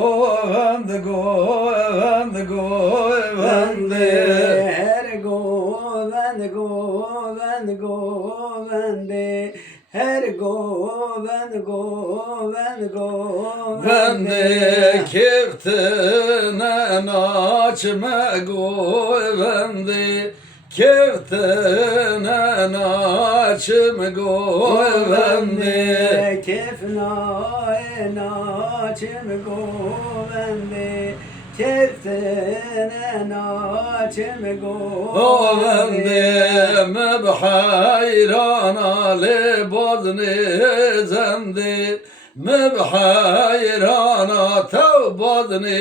govende, govende, govende. Her govende, govende, govende. Her govende, govende, Vende govende. keftene naçme govende. Keftene naçme govende. Kefnae naçım govende. Keftene naçım Govende govende. mebhayrana le bozni zende. Mebhayrana tav bozni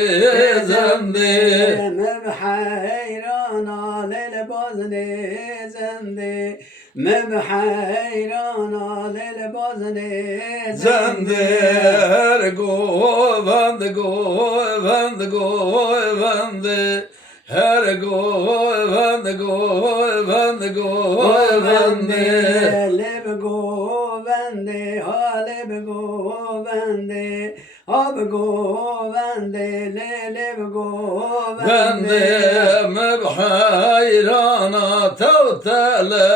zende. Mebhayrana lel bazne zende. Mebhayrana lel bazne Zende her govende, govende, govende. Her govende, govende, govende. Leb govende, ha leb govende, ab govende, leb govende. Vende mebhayrana tevtele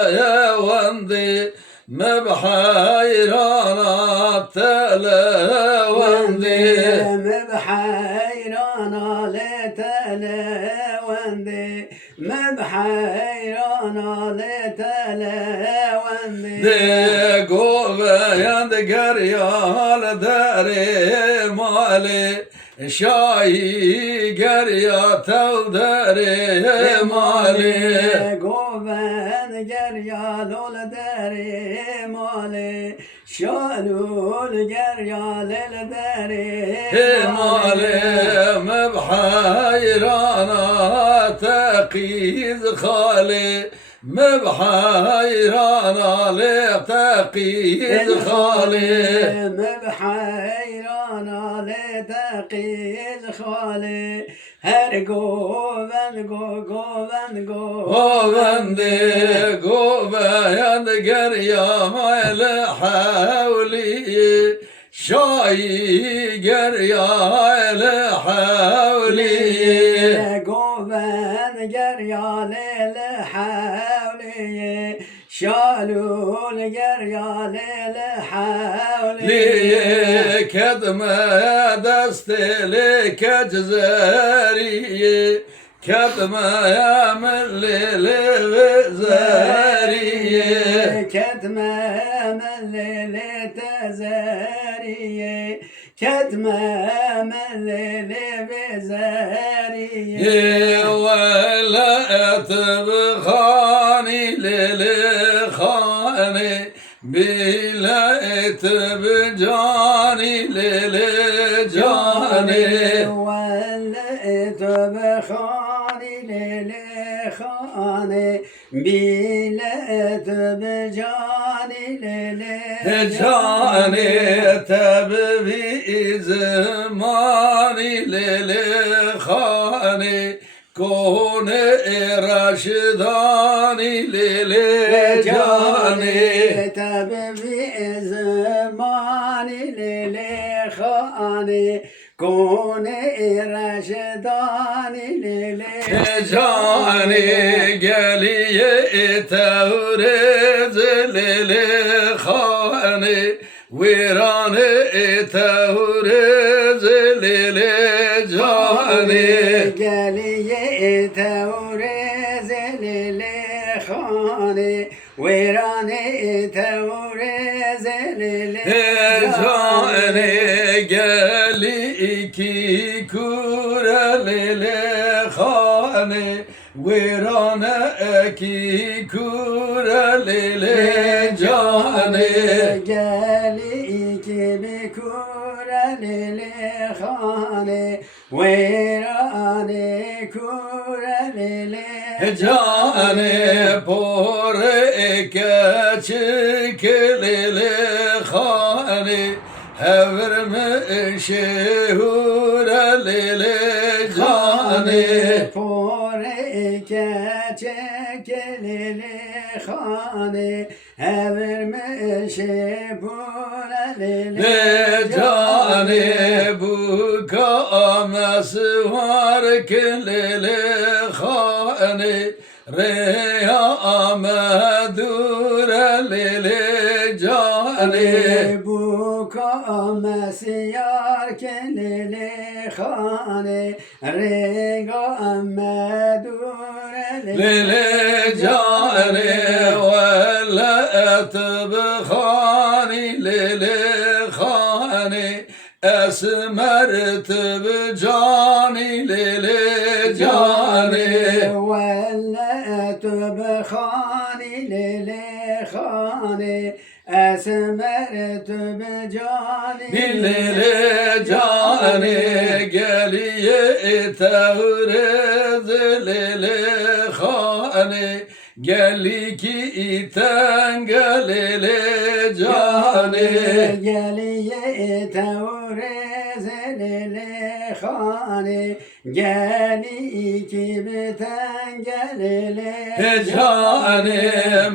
vende. Mebhayrana tele vende. Mebhayrana letele vende. Mebhayrana letele vende. De govende geryal dere mali. Şahi gerya tev dere mali. Goven geryal ol dere mali. Şalul geryal el dere mali. Mebhayrana teqiz khali. Mebhayrana le teqiz khali. Mebhayrana le teqiz khali. Her goven goven Govende govende geryamel havli. Şahi geryamel havli. Goven geryal el havliye. Şalul geryal el havliye. Liye kedme desteli keczeriye. Kedme yamellili vezeriye. Ketme mellili tezeriye. Ketme mellili vezeriye. Vela etbkhani lili khani. Bila etbcani lili cani. وليت بخاني للخاني بليت بجاني Cani tebvi zmani lili khani. Kone raşidani lili cani. تبي زماني للخاني كون رشداني Cani geliye tevrez lili khani. Virane tevrez lili cani. geliye tevrez lilkhani ويراني تورز Cani geli iki kure lili khani. Virane iki kure lili cani. جالي بكورة للخاني ويراني كورة Cani por keçik lili khani. Hevrme şehura lili cani. للخاني أبرمشي بولا Cani bu amesi var kelele khane reya amedure lele cane bu kamesi yar kelele khane rega medure lele cane ve la etbkhani lele khane esmer tebcani lele cane ولت بخاني للخاني أسمرت بجاني lele cane geliye tevrez lele khane geli ki iten gelele cane geliye tevrez lilkhani geli ki biten gelele cane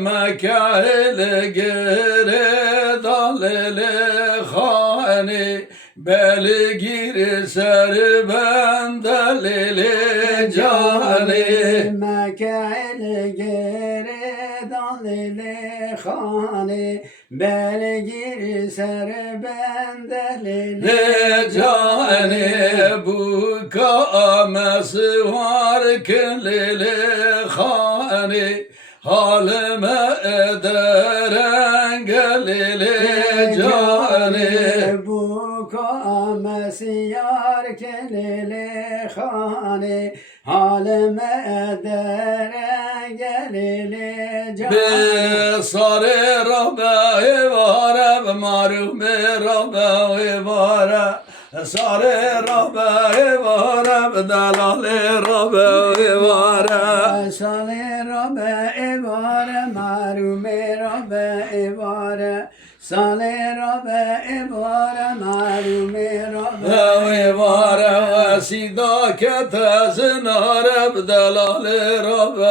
mekail gere dalele khane belgir ser bendelele cane مکعل گردان خانه بلگیر سر بندل ne cane bu kamesi var kelele khane halime ederen gelele cane bu kamesi yar kelele khane halime edere gelele be sare rabbe vare marume rabbe vare sare rabbe vare dalale rabbe vare Sale Rabbe evare marume Rabbe evare Sale Rabbe evare marume Rabbe vare sida ketezin arab dalale rabbe